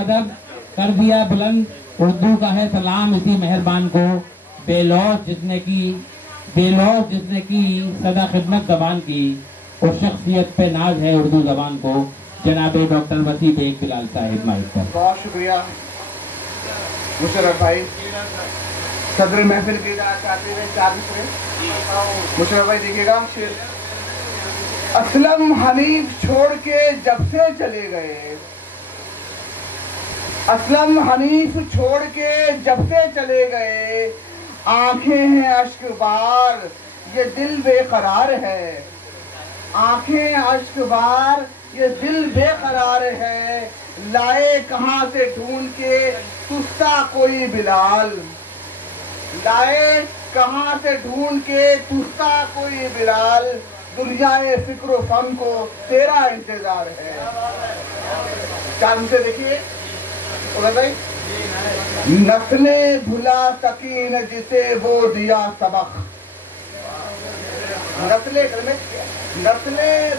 ادب کر دیا بلند، اردو کا ہے سلام اسی مہربان کو، بے لوث جس نے کی سدا خدمت زبان کی، اور شخصیت پہ ناز ہے اردو زبان کو، جناب ڈاکٹر وسیع بیگ بلال صاحب مائک پر۔ بہت شکریہ مشرف بھائی۔ صدر محفل کی اجازت چاہتے ہوئے چار مشرف بھائی دیکھیے گا، اسلم حنیف چھوڑ کے جب سے چلے گئے، اسلم حنیف چھوڑ کے جب سے چلے گئے، آنکھیں ہیں اشک بار یہ دل بے قرار ہے، آنکھیں اشک بار یہ دل بے قرار ہے، لائے کہاں سے ڈھونڈ کے تستا کوئی بلال، لائے کہاں سے ڈھونڈ کے تستا کوئی بلال، دنیائے فکر و فن کو تیرا انتظار ہے۔ چاند سے دیکھیے بھائی، نسلیں بھلا سکی نہ جسے وہ دیا سبق، نسلیں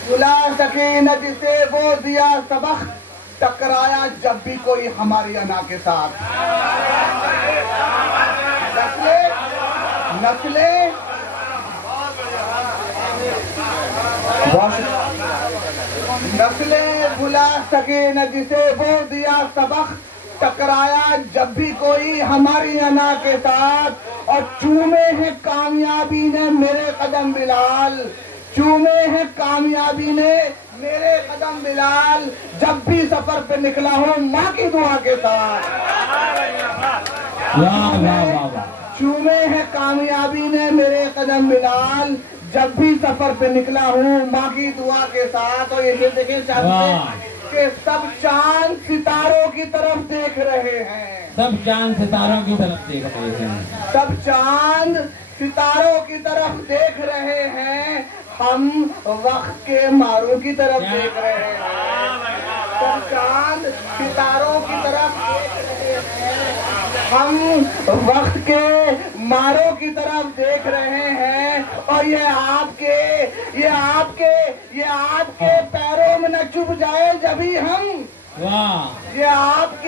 بھلا سکی نہ جسے وہ دیا سبق، ٹکرایا جب بھی کوئی ہماری انا کے ساتھ، نسلیں بھلا سکے نہ جسے وہ دیا سبق، ٹکرایا جب بھی کوئی ہماری انا کے ساتھ، اور چومے ہیں کامیابی نے میرے قدم بلال، چومے ہیں کامیابی نے میرے قدم بلال، جب بھی سفر پہ نکلا ہوں ماں کی دعا کے ساتھ، چومے ہیں کامیابی نے میرے قدم بلال، جب بھی سفر پہ نکلا ہوں ماں کی دعا کے ساتھ۔ اور یہ دیکھیں چاہتے کہ سب چاند ستاروں کی طرف دیکھ رہے ہیں، سب چاند ستاروں کی طرف دیکھ رہے ہیں، سب چاند ستاروں کی طرف دیکھ رہے ہیں، ہم وقت کے ماروں کی طرف دیکھ رہے ہیں، سب چاند ستاروں کی طرف دیکھ رہے ہیں، ہم وقت کے ماروں کی طرف دیکھ رہے ہیں، اور یہ آپ کے پیروں میں نہ چپ جائے جبھی ہم، یہ آپ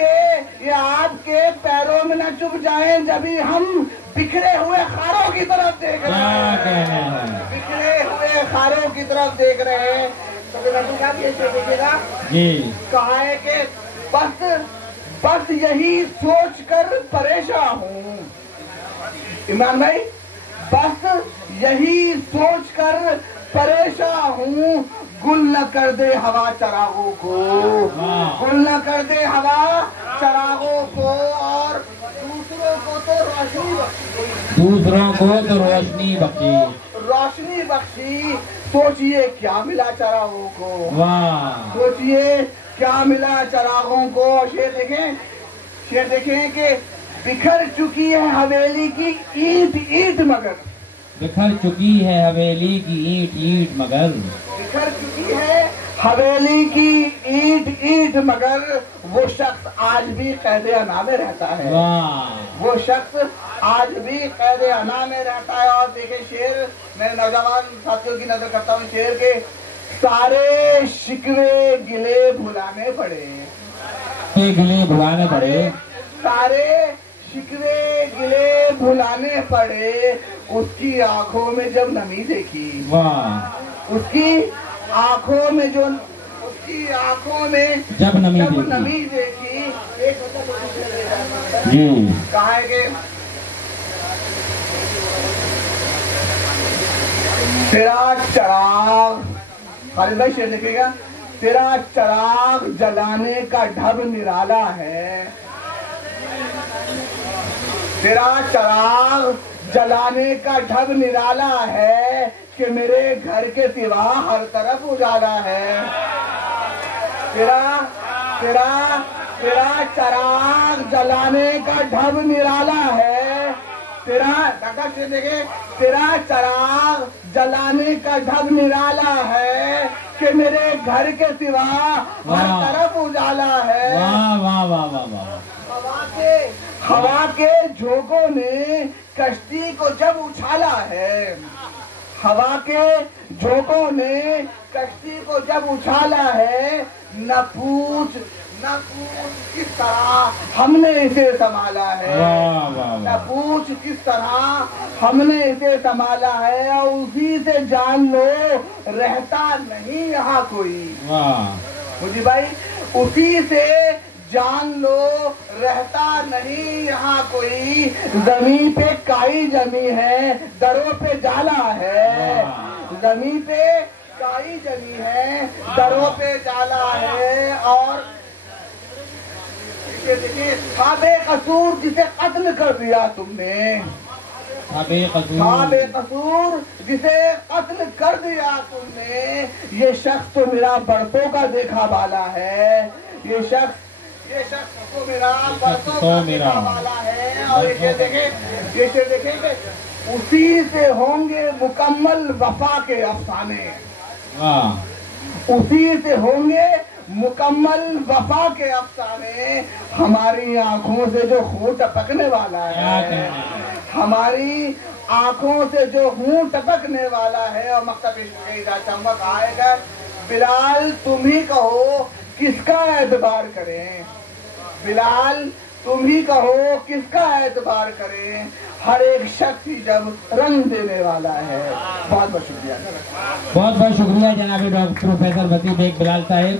کے پیروں میں نہ چپ جائیں جبھی ہم بکھرے ہوئے خاروں کی طرف دیکھ رہے ہیں، بکھرے ہوئے خاروں کی طرف دیکھ رہے ہیں۔ تو دیکھیے گا، کہا ہے کہ بس یہی سوچ کر پریشان ہوں، عمران بھائی، بس یہی سوچ کر پریشان ہوں، گل نہ کر دے ہوا چراغوں کو، گل نہ کر دے ہوا چراغوں کو، اور دوسروں کو تو روشنی بخشی، روشنی بخشی، سوچئے کیا ملا چراغوں کو، سوچئے کیا ملا چراغوں کو۔ شیر دیکھیں کہ بکھر چکی ہے حویلی کی اینٹ اینٹ مگر، بکھر چکی ہے حویلی کی اینٹ اینٹ مگر، بکھر چکی ہے حویلی کی اینٹ اینٹ مگر، وہ شخص آج بھی قید انا میں رہتا ہے، وہ شخص آج بھی قید انا میں رہتا ہے۔ اور دیکھیں شعر، میں نوجوان ساتھیوں کی نظر کرتا ہوں، شعر کے سارے شکوے گلے بھلانے پڑے، سارے شکوے گلے بھلانے پڑے، اس کی آنکھوں میں جب نمی دیکھی، اس کی آنکھوں میں جب نمی دیکھی، کہا ہے کہ تیرا چراغ، خالد بھائی شعر لکھے گا، تیرا چراغ جلانے کا ڈھب نرالا ہے، تیرا چراغ جلانے کا ڈھب نرالا ہے، کہ میرے گھر کے سوا ہر طرف اجالا ہے، تیرا چراغ جلانے کا ڈھب نرالا ہے، تیرا چراغ جلانے کا ڈھب نرالا ہے، کہ میرے گھر کے سوا ہر طرف اجالا ہے۔ ہوا کے جھونکوں نے کشتی کو جب اچھالا ہے، ہوا کے جھونکوں نے کشتی کو جب اچھالا ہے، نہ پوچھ نہ پوچھ کس طرح ہم نے اسے سنبھالا ہے، نہ پوچھ کس طرح ہم نے اسے سنبھالا ہے، اور اسی سے جان لو رہتا نہیں یہاں کوئی۔ مجھے بھائی اسی سے جان لو رہتا نہیں یہاں کوئی، زمین پہ کائی جمی ہے دروں پہ جالا ہے، زمین پہ کائی جمی ہے دروں پہ جالا ہے، اور بے قصور جسے قتل کر دیا تم نے، بے قصور جسے قتل کر دیا تم نے، یہ شخص تو میرا برسوں کا دیکھا بالا ہے، یہ شخص تو میرا برسوں کا دیکھا بالا ہے، اور اسے دیکھیں گے اسی سے ہوں گے مکمل وفا کے افسانے، اسی سے ہوں گے مکمل وفا کے افسانے۔ ہماری آنکھوں سے جو خون ٹپکنے والا ہے، ہماری آنکھوں سے جو خون ٹپکنے والا ہے، اور مکتب شہیدہ چمک آئے گا، بلال تم ہی کہو کس کا اعتبار کریں، بلال تم ہی کہو کس کا اعتبار کریں، ہر ایک شخص ہی جب رنگ دینے والا ہے۔ بہت بہت شکریہ، بہت بہت شکریہ جناب ڈاکٹر پروفیسر وسیع بیگ بلال صاحب۔